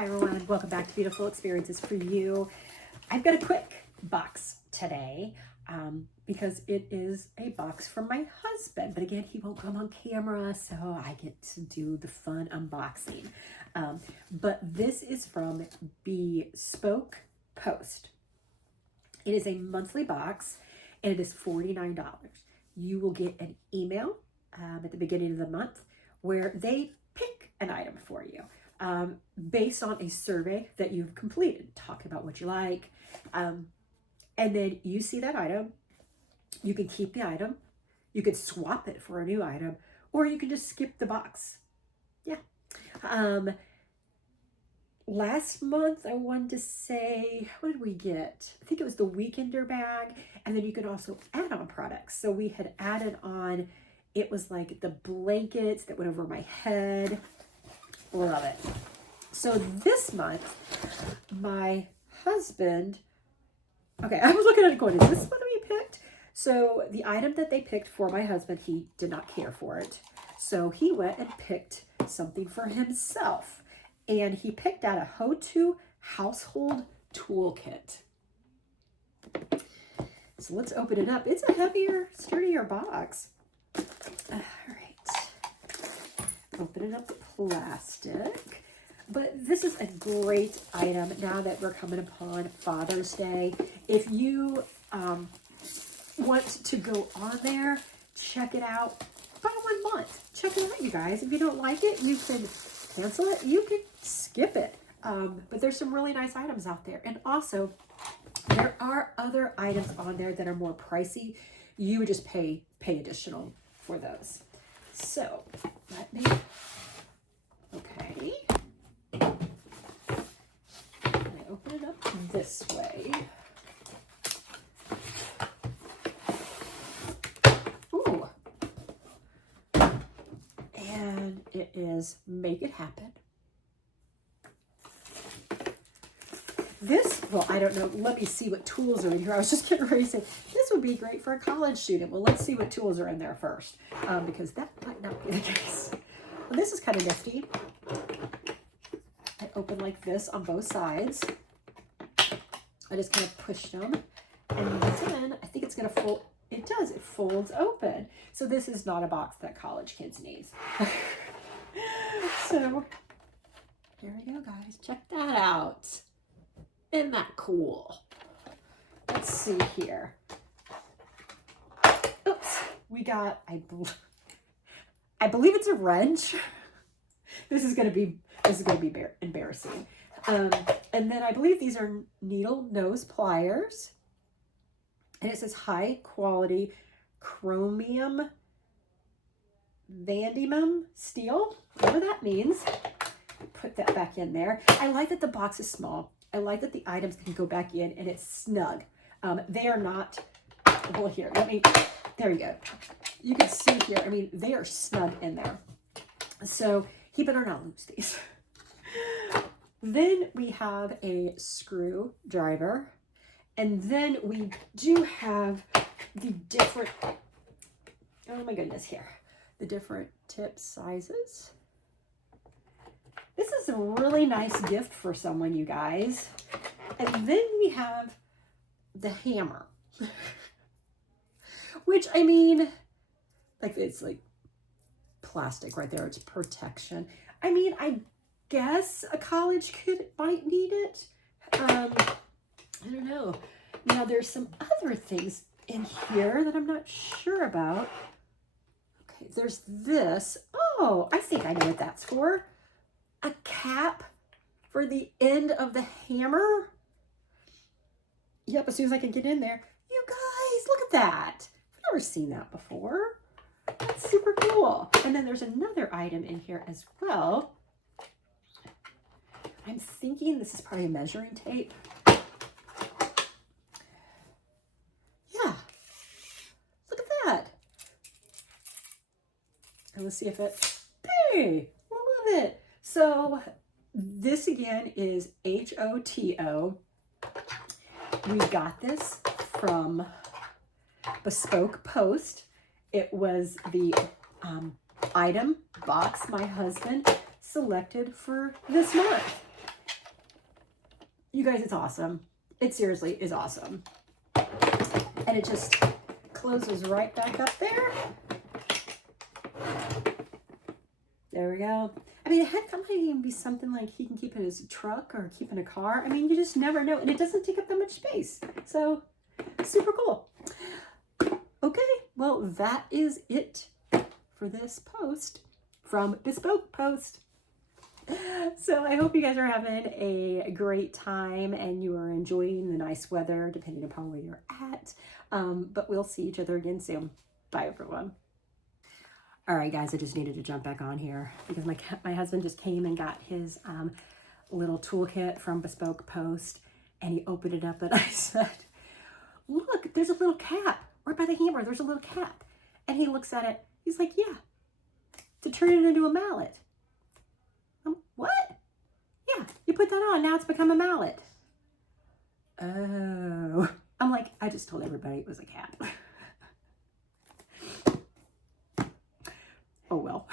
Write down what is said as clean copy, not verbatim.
Hi everyone, welcome back to Beautiful Experiences for You. I've got a quick box today because it is a box from my husband, but again, he won't come on camera, so I get to do the fun unboxing. But this is from Bespoke Post. It is a monthly box and it is $49. You will get an email at the beginning of the month where they pick an item for you. Based on a survey that you've completed, talk about what you like. And then you see that item, you can keep the item, you could swap it for a new item, or you can just skip the box. Yeah. Last month, I wanted to say, what did we get? I think it was the Weekender bag, and then you could also add on products. So we had added on, it was like the blankets that went over my head. Love it. So this month, my husband, okay, I was looking at it going, is this what we picked? So the item that they picked for my husband, he did not care for it. So he went and picked something for himself. And he picked out a How-To household toolkit. So let's open it up. It's a heavier, sturdier box. All right. Opening up the plastic. But this is a great item now that we're coming upon Father's Day. If you want to go on there, check it out. Buy 1 month. Check it out, you guys. If you don't like it, you can cancel it. You can skip it. But there's some really nice items out there. And also, there are other items on there that are more pricey. You would just pay additional for those. So, let me, okay. I open it up this way. Ooh. And it is Make It Happen. This, well, I don't know. Let me see what tools are in here. I was just getting ready to say, this would be great for a college student. Well, let's see what tools are in there first, because that might not be the case. Well, this is kind of nifty. I open like this on both sides. I just kind of push them. And then I think it's going to fold. It does. It folds open. So this is not a box that college kids need. So there we go, guys. Check that out. Isn't that cool? Let's see here. Oops. We got, I believe it's a wrench. This is gonna be embarrassing. And then I believe these are needle nose pliers. And it says high quality chromium vanadium steel, whatever that means. Put that back in there. I like that the box is small. I like that the items can go back in and it's snug. They are not, well here, there you go. You can see here, I mean, they are snug in there. So he better not lose these. Then we have a screwdriver. And then we do have the different, oh my goodness, here. The different tip sizes. This is a really nice gift for someone, you guys. And then we have the hammer. Which, I mean, like it's like plastic right there. It's protection. I mean, I guess a college kid might need it. I don't know. Now, there's some other things in here that I'm not sure about. Okay, there's this. Oh, I think I know what that's for. A cap for the end of the hammer. Yep, as soon as I can get in there. You guys, look at that. I've never seen that before. That's super cool. And then there's another item in here as well. I'm thinking this is probably a measuring tape. Yeah. Look at that. And let's see if it, hey, I love it. So this again is H-O-T-O. We got this from Bespoke Post. It was the item box my husband selected for this month. You guys, it's awesome. It seriously is awesome. And it just closes right back up there. There we go. I mean, heck, that might even be something like he can keep in his truck or keep in a car. I mean, you just never know. And it doesn't take up that much space. So, super cool. Okay, well, that is it for this post from Bespoke Post. So I hope you guys are having a great time and you are enjoying the nice weather, depending upon where you're at. But we'll see each other again soon. Bye, everyone. All right, guys, I just needed to jump back on here because my husband just came and got his little toolkit from Bespoke Post, and he opened it up, and I said, look, there's a little cap. Right by the hammer, there's a little cap. And he looks at it. He's like, yeah, to turn it into a mallet. What? Yeah, you put that on. Now it's become a mallet. Oh. I'm like, I just told everybody it was a cap. Oh, well.